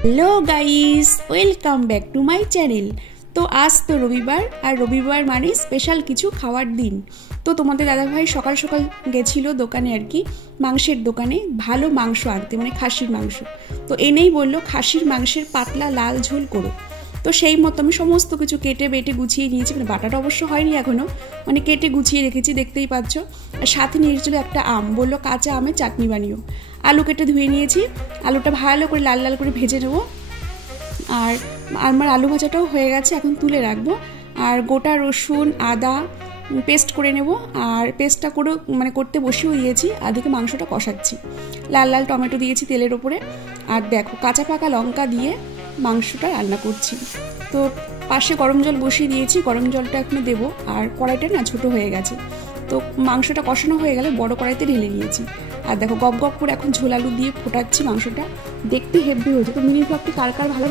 Hello guys, welcome back to my channel. तो आज तो रविवार और रविवार माने स्पेशल किछु खावार दिन। तो तुम्हारे दादा भाई सकाल सकाल गेछिलो दोकाने और कि मांसेर दोकाने भालो मांस आनते माने खासिर मांस। तो एनेई बोललो खासिर मांसेर पातला लाल झोल करो। तो সেই মতো আমি সমস্ত কিছু কেটে বেটে গুছিয়ে নিয়েছি, মানে বাটাটা অবশ্য হয়নি এখনো, মানে কেটে গুছিয়ে রেখেছি দেখতেই পাচ্ছ। আর সাথে নিয়ে এসেছিল একটা আম, বললো কাঁচা আমের চাটনি বানিও। আলু কেটে ধুয়ে নিয়েছি, আলুটা ভালো করে লাল লাল করে ভেজে নেবো। আর আমার আলু ভাজাটাও হয়ে গেছে, এখন তুলে রাখবো। আর গোটা রসুন আদা পেস্ট করে নেব, আর পেস্টটা করে মানে করতে বসিয়েও দিয়েছি। আর দিকে মাংসটা কষাচ্ছি, লাল লাল টমেটো দিয়েছি তেলের ওপরে। আর দেখো কাঁচা পাকা লঙ্কা দিয়ে মাংসটা রান্না করছি। তো পাশে গরম জল বসিয়ে দিয়েছি, গরম জলটা এখন দেবো। আর কড়াইটা না ছোটো হয়ে গেছে, তো মাংসটা কষানো হয়ে গেলে বড় কড়াইতে ঢেলে নিয়েছি। আর দেখো গপ গপ করে এখন ঝোল আলু দিয়ে ফোটাচ্ছি মাংসটা, দেখতে হেভি হয়েছে। তো মিনি ব্লগটি কার কার ভালো